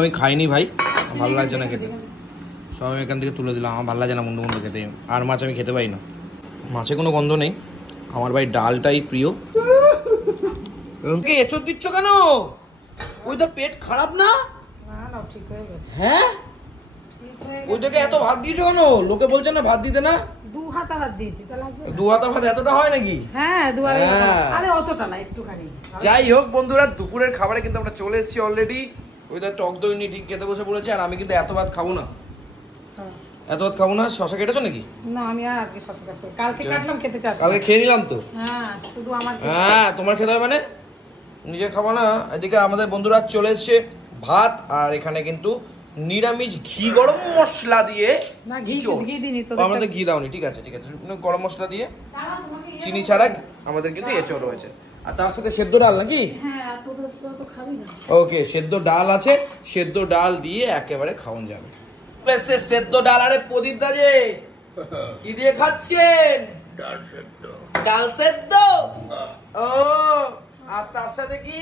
আমি খাইনি ভাই, ভালো লাগছে না খেতে। সব আমি এখান থেকে তুলে দিলাম, আমার ভালো লাগছে না মুন্ডু মুন্ডু খেতে। আর মাছ আমি খেতে পারি না, মাছে কোনো গন্ধ নেই। আমার ভাই ডালটাই প্রিয়। এঁচড় দিচ্ছ কেন? ওই তোর পেট খারাপ না? হ্যাঁ, ওইটাকে এত ভাত দিয়েছো কেন? লোকে বলছে না ভাত দিতে না। দু হাতা ভাত দিয়েছি, তাহলে দু হাতা ভাত এতটা হয় নাকি? হ্যাঁ, আরে অতটা না, একটুখানি। যাই হোক বন্ধুরা, দুপুরের খাবারে কিন্তু আমরা চলে এসেছি অলরেডি। ওইটা টক দই নিয়ে ঠিক খেতে বসে পড়েছে। আর আমি কিন্তু এত ভাত খাবো না, এত ভাত খাবো না। শশা কেটেছো নাকি? না, আমি আর আজকে শশা কাটবো, কালকে কাটলাম, খেতে চাস? কালকে খেয়ে নিলাম তো। হ্যাঁ, শুধু আমার। হ্যাঁ, তোমার খেতে হবে মানে নিজে খাবো না। এদিকে আমাদের বন্ধুরা চলে এসছে ভাত, আর এখানে কিন্তু নিরামিষ ঘি গরম মশলা দিয়ে। না, ঘি দিইনি তো। আমাদের ঘি দাওনি, ঠিক আছে ঠিক আছে। গরম মশলা দিয়ে চিনি ছাড়া আমাদের কিন্তু এঁচড় রয়েছে। আর তার সাথে সেদ্ধ ডাল নাকি? হ্যাঁ, তো খাবি না। ওকে, সেদ্ধ ডাল আছে, সেদ্ধ ডাল দিয়ে একেবারে খাওয়ান যাবে। সেদ্ধ ডাল। আরে প্রদীপ দা যে কি দিয়ে খাচ্ছেন? ডাল সেদ্ধ। ডাল সেদ্ধ। ও, আর তার সাথে কি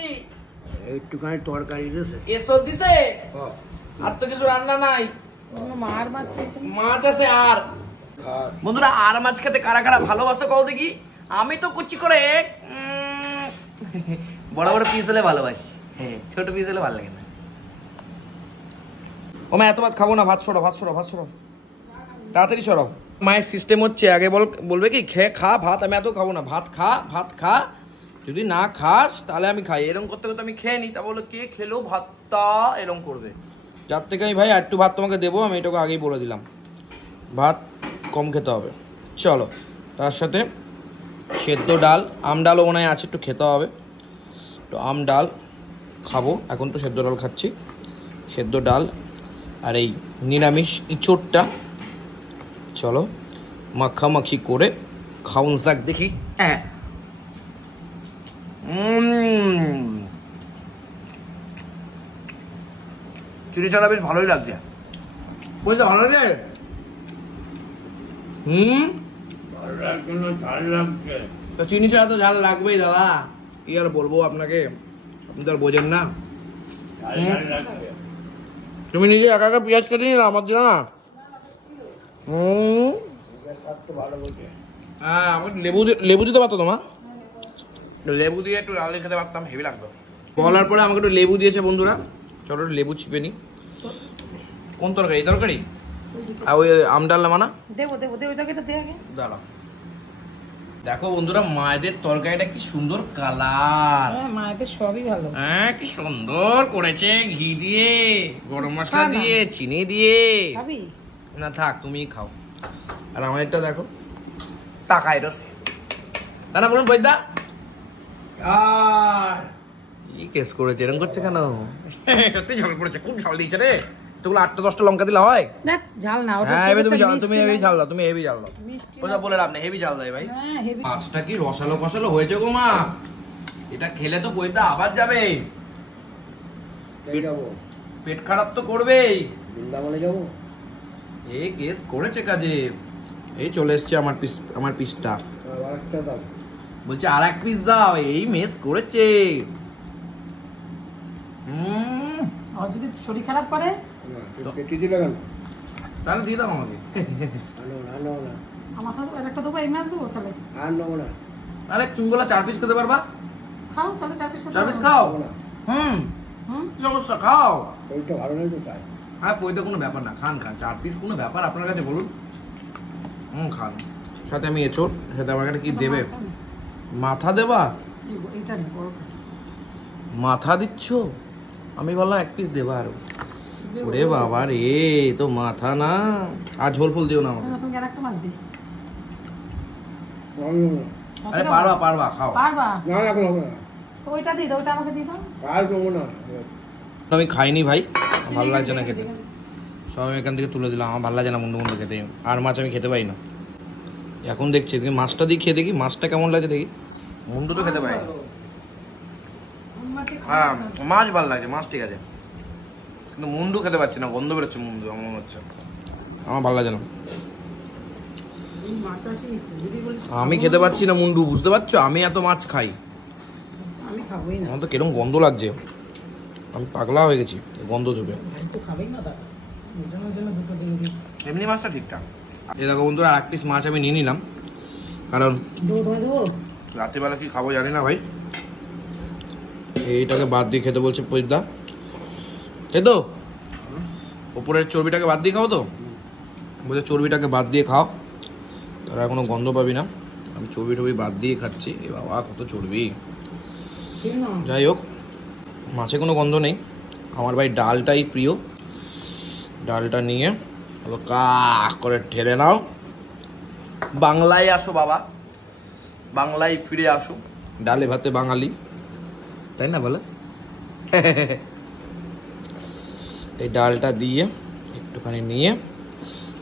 একটুখানি তরকারি দিয়েছে। এসব দিছে? আর তো কিছু রান্না নাই। মার মাছ খেয়েছে, মাছ আছে। আর বন্ধুরা, আর মাছ খেতে কারা কারা ভালোবাসো কও দেখি? আমি তো কুচি করে বড় বড় পিস হলে ভালোবাসি, হ্যাঁ, ছোট পিস হলে ভালো লাগে না। ও মা, এত ভাত খাবো না, ভাত সরাও, ভাত সরাও, ভাত সরাও, তাড়াতাড়ি সরাও। মায়ের সিস্টেম হচ্ছে আগে বলবে কি খা ভাত। আমি এত খাবো না, ভাত খা, ভাত খা। যদি না খাস তাহলে আমি খাই। এরকম করতে করতে আমি খেয়ে নিই। তা বলো কে খেলো ভাতটা, এরকম করবে। যার থেকে আমি ভাই একটু ভাত তোমাকে দেবো, আমি এটাকে আগেই বলে দিলাম, ভাত কম খেতে হবে। চলো, তার সাথে সেদ্ধ ডাল, আম ডালও মনে হয় আছে, একটু খেতে হবে। তো আম ডাল খাবো, এখন তো সেদ্ধ ডাল খাচ্ছি। সেদ্ধ ডাল আর এই নিরামিষ ইঁচড়টা, চলো মাখামাখি করে খাউন যাক দেখি। হ্যাঁ, চিনি ছাড়া বেশ ভালোই লাগছে, বুঝলে? ভালো লাগে। ভালো লাগছে না, ঝাল লাগছে। তো চিনি ছাড়া তো ঝাল লাগবেই দাদা, কি আর বলবো আপনাকে, আপনি তো আর বোঝেন না। ঝাল ঝাল লাগছে। তুমি নিজে একা একা পেঁয়াজ কেটে নিলে, আমার দিন না। ভালো বলছে। হ্যাঁ, আমাকে লেবু দিতে পারতো তোমার, লেবু দিয়ে একটু ডাল খেতে পারতাম, হেভি লাগতো। বলার পরে আমাকে একটু লেবু দিয়েছে বন্ধুরা। চলো একটু লেবু চিপে নি। কোন তরকারি? এই তরকারি আর ওই আম ডাল মানা দেবো ওই তরকারিটা দে আগে। দাঁড়াও, দেখো বন্ধুরা, মায়েদের তরকারিটা কি সুন্দর কালার। হ্যাঁ, মায়েদের সবই ভালো। হ্যাঁ, কি সুন্দর করেছে, ঘি দিয়ে, গরম মশলা দিয়ে, চিনি দিয়ে। খাবি না থাক, তুমিই খাও। আর আমাদেরটা দেখো, তাকায় রসে, তা না বলুন বৈদা? কি কেস করেছে, এরকম করছে কেন? সত্যি ঝাল করেছে, খুব ঝাল দিয়েছে রে। তোগুলো 8-10টা লঙ্কা দিলে হয়? ঝাল না, হ্যাঁ, তুমি হেভি ঝাল দাও, তুমি হেভি ঝাল দাও। ওটা বলে লাভ নেই, হেভি ঝাল দেয় ভাই। মাছটা কি রসালো কষালো হয়েছে গো মা, এটা খেলে তো বইটা আবার যাবে, পেট খারাপ তো করবেই। বৃন্দাবনে যাবো। এই কেস করেছে কাজে। এই চলে এসছে আমার পিসটা, বলছে আর এক পিস দাও। এই মেস করেছে। আর যদি শরীর খারাপ করে তাহলে দিয়ে দাও আমাকে। আমার সাথে একটা দেবো, এই মাছ দেবো তাহলে। আরে তুমি বলা 4 পিস খেতে পারবা? খাও তাহলে 4 পিস। 4 পিস খাও। কি সমস্যা, খাও। হ্যাঁ, পইতে কোনো ব্যাপার না, খান 4 পিস কোনো ব্যাপার আপনার কাছে বলুন? খান। সাথে আমি এঁচড়, সাথে আমার কাছে কি দেবে? মাথা দেবা? মাথা দিচ্ছ? আমি বললাম 1 পিস দেবা আরো। ওরে বাবা রে, তো মাথা না। আর ঝোল ফুল দিও না আমাকে। আরে পারবা খাও। ওইটা দিয়ে দাও, ওইটা আমাকে দিয়ে দাও। আমি খাইনি ভাই, ভালো লাগছে না খেতে। সব আমি এখান থেকে তুলে দিলাম, আমার ভালো লাগছে না মুন্ডু মুন্ডু খেতে। আর মাছ আমি খেতে পারি না। এখন দেখছি মাছটা দিয়ে খেয়ে দেখি মাছটা কেমন লাগছে দেখি। মুন্ডু তো খেতে পারি না। হ্যাঁ, মাছ ভালো লাগছে, মাছ ঠিক আছে, কিন্তু মুন্ডু খেতে পারছি না, গন্ধ বেরোচ্ছে মুন্ডু, আমার মনে হচ্ছে। আমার ভালো লাগছে না, আমি খেতে পারছি না মুন্ডু, বুঝতে পারছো? আমি এত মাছ খাই, আমার তো কিরকম গন্ধ লাগছে। আমি পাগলা হয়ে গেছি গন্ধ ধুবে। ভাই তো খাবেই না দাদা, ওজনের জন্য দুটো দিয়ে দিচ্ছি। এমনি মাছটা ঠিকঠাক। এই দেখো বন্ধুরা, আর এক পিস মাছ আমি নিয়ে নিলাম, কারণ দেবো রাত্রিবেলা কি খাবো জানি না ভাই। এইটাকে বাদ দিয়ে খেতে বলছে পরিদা, তাই তো? ওপরের চর্বিটাকে বাদ দিয়ে খাও তো? বলছে চর্বিটাকে বাদ দিয়ে খাও, তারা কোনো গন্ধ পাবি না। আমি চর্বি টর্বি বাদ দিয়ে খাচ্ছি। এ বাবা কত চর্বি। যাই হোক, মাছে কোনো গন্ধ নেই। আমার ভাই ডালটাই প্রিয়। ডালটা নিয়ে হালকা করে ঢেলে নাও। বাংলায় আসো বাবা, বাংলায় ফিরে আসো। ডালে ভাতে বাঙালি, তাই না বলো? এই ডালটা দিয়ে একটুখানি নিয়ে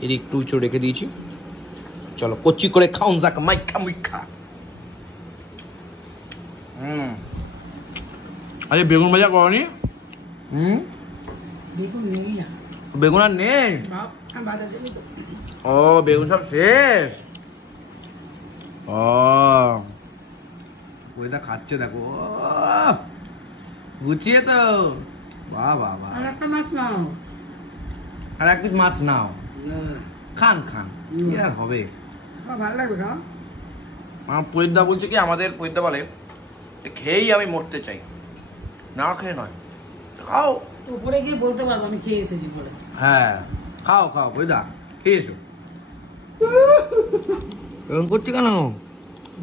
এর একটু উঁচু রেখে দিয়েছি। চলো কচি করে খাউন যাক, মাইখা মুইখা। আরে বেগুন ভাজা করনি? বেগুন নেই না, বেগুন আর নেই? বাজার যাবি তো। ও বেগুন সব শেষ। ও ওইটা খাচ্ছে দেখো, গুছিয়ে তো। বাহ বাহ বাহ। আর একটা মাছ নাও। আর এক পিস মাছ নাও। খান খান, কি আর হবে। ভালো লাগবে না? আমার পরিদা বলছে কি, আমাদের পরিদা বলে খেয়েই আমি মরতে চাই, না খেয়ে নয়। খাও, উপরে গিয়ে বলতে পারবো আমি খেয়ে এসেছি বলে। হ্যাঁ খাও খাও পরিদা, খেয়ে এসো। এরকম করছি কেন?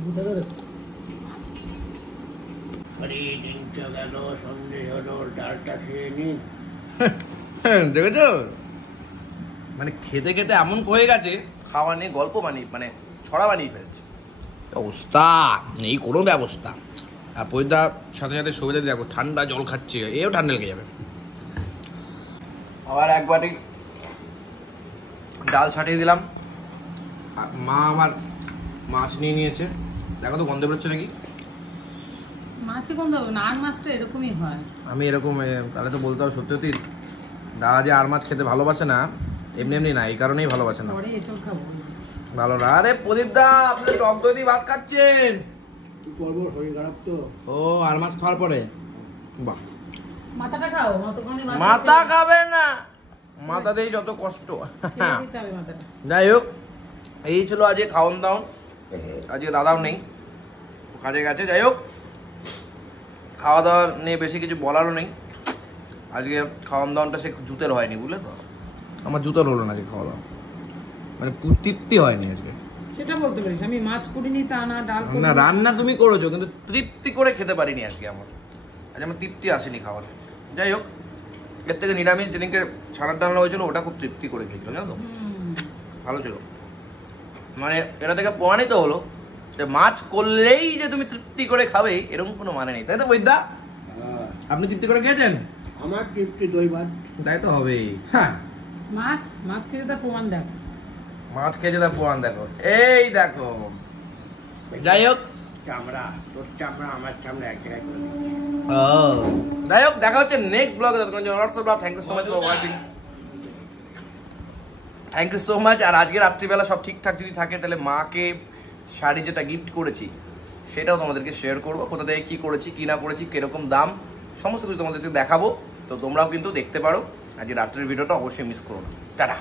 বুঝতে পেরেছি। আরে দিনটা গেল, সন্ধে হলো, ডালটা খেয়ে নি। দেখেছো, মানে খেতে খেতে এমন হয়ে গেছে, খাওয়া নিয়ে গল্প বানিয়ে মানে ছড়া বানিয়ে ফেলছে। অবস্থা নেই কোনো ব্যবস্থা। আর পরিদার সাথে সাথে সুবিধা দেখো, ঠান্ডা জল খাচ্ছে, এও ঠান্ডা লেগে যাবে। আবার এক বাটি ডাল ছাটিয়ে দিলাম। মা আমার মাছ নিয়ে নিয়েছে, দেখো তো গন্ধ বেরোচ্ছে নাকি? মাছে গন্ধ হবে না, আর মাছটা এরকমই হয়। আমি এরকম তাহলে তো বলতে হবে সত্যি সত্যি দাদা যে আর মাছ খেতে ভালোবাসে না, এমনি এমনি না, এই কারণেই ভালোবাসে না। পরে এঁচড় খাবো। ভালো না। আরে প্রদীপ দা, আপনি টক দই দিয়ে ভাত খাচ্ছেন? কি করবো, শরীর খারাপ তো। ও আর মাছ খাওয়ার পরে? বাহ। মাথাটা খাও, মাথা খাবে না, মাথা দিয়ে যত কষ্ট। দিতে হবে মাথাটা। যাই হোক, এই ছিল আজকে খাওয়ান দাওন। আজকে দাদাও নেই, কাজে গেছে। যাই হোক, খাওয়া দাওয়া নিয়ে বেশি কিছু বলারও নেই। আজকে খাওয়ান দাওয়ানটা সে জুতের হয়নি, বুঝলে তো? আমার জুতের হলো না আজকে খাওয়া দাওয়া, মানে তৃপ্তি হয়নি আজকে। সেটা বলতে পারিস, আমি মাছ করিনি তা না, ডাল না, করিনি। রান্না তুমি করেছো, কিন্তু তৃপ্তি করে খেতে পারিনি আজকে। আমার আজ আমার তৃপ্তি আসেনি খাওয়াতে। যাই হোক, এর থেকে নিরামিষ যেদিনকে ছাড়ার ডালনা হয়েছিল, ওটা খুব তৃপ্তি করে খেয়েছিল, জানো তো? ভালো ছিল। মানে এটা থেকে প্রমাণিত হলো যে মাছ করলেই যে তুমি তৃপ্তি করে খাবে এরকম কোনো মানে নেই, তাই তো বৈদ্যা? আপনি তৃপ্তি করে খেয়েছেন? আমার তৃপ্তি দই ভাত। তাই তো হবেই। হ্যাঁ, মাছ মাছ খেতে তার প্রমাণ দেখ। মাছ খেয়েছে তার প্রমাণ দেখো, এই দেখো। যাই হোক, চামড়া, তোর চামড়া আমার চামড়া এক জায়গায় করে দিচ্ছি। যাই হোক, দেখা হচ্ছে নেক্সট ব্লগে। ততক্ষণ জন্য lots of love. Thank you so much for watching. Thank you so much. আর আজকে রাত্রিবেলা সব ঠিকঠাক যদি থাকে, তাহলে মাকে শাড়ি যেটা গিফট করেছি সেটাও তোমাদেরকে শেয়ার করবো। কোথা থেকে কী করেছি, কী না করেছি, কিরকম দাম, সমস্ত কিছু তোমাদেরকে দেখাবো। তো তোমরাও কিন্তু দেখতে পারো। আজকে রাত্রের ভিডিওটা অবশ্যই মিস করো না। টাটা।